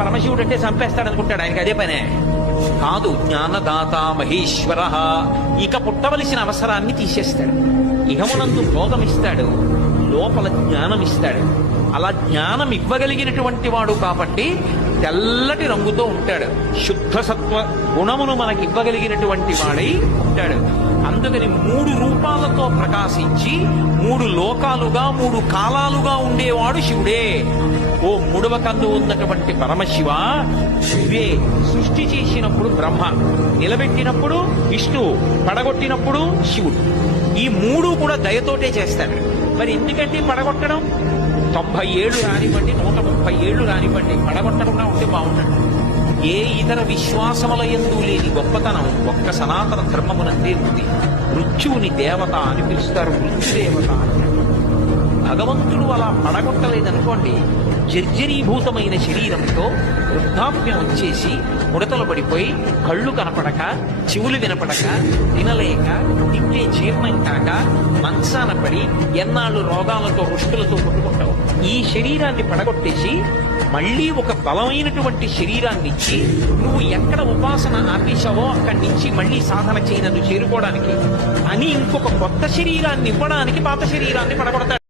పరమశివుడు అంటే చంపేస్తాడు అనుకుంటాడు, ఆయనకి అదే పనే కాదు. జ్ఞానదాత మహేశ్వర ఇక పుట్టవలసిన అవసరాన్ని తీసేస్తాడు. ఇహమునందు భోగమిస్తాడు, లోపల జ్ఞానం ఇస్తాడు. అలా జ్ఞానం ఇవ్వగలిగినటువంటి వాడు కాబట్టి తెల్లటి రంగుతో ఉంటాడు. శుద్ధ సత్వ గుణమును మనకి ఇవ్వగలిగినటువంటి వాడై ఉంటాడు. అందుకని 3 రూపాలతో ప్రకాశించి 3 లోకాలుగా 3 కాలాలుగా ఉండేవాడు శివుడే. ఓ 3వ కన్ను ఉన్నటువంటి పరమశివ, శివే సృష్టి చేసినప్పుడు బ్రహ్మ, నిలబెట్టినప్పుడు విష్ణువు, పడగొట్టినప్పుడు శివుడు. ఈ 3 కూడా దయతోటే చేస్తాడు. మరి ఎందుకంటే పడగొట్టడం 90 ఏళ్ళు రానివ్వండి, 130 ఏళ్ళు రానివ్వండి, పడగొట్టకుండా ఉంటే బాగుంటాడు. ఏ ఇతర విశ్వాసముల యందు లేని గొప్పతనం ఒక్క సనాతన ధర్మమునందే ఉంది. మృత్యువుని దేవత అని పిలుస్తారు, మృత్యుదేవత అని. భగవంతుడు అలా పడగొట్టలేదనుకోండి, జర్జరీభూతమైన శరీరంతో వృద్ధాప్యం వచ్చేసి ముడతలు పడిపోయి కళ్ళు కనపడక, చెవులు వినపడక, తినలేక, తింటే జీర్ణం కాక మంచాన పడి ఎన్నాళ్ళు రోగాలతో రుష్టులతో కొట్టుకుంటావు. ఈ శరీరాన్ని పడగొట్టేసి మళ్ళీ ఒక బలమైనటువంటి శరీరాన్ని ఇచ్చి నువ్వు ఎక్కడ ఉపాసన ఆపేశావో అక్కడి నుంచి మళ్ళీ సాధన చేయనది చేరుకోవడానికి అని ఇంకొక కొత్త శరీరాన్ని ఇవ్వడానికి పాత శరీరాన్ని పడగొడతాడు.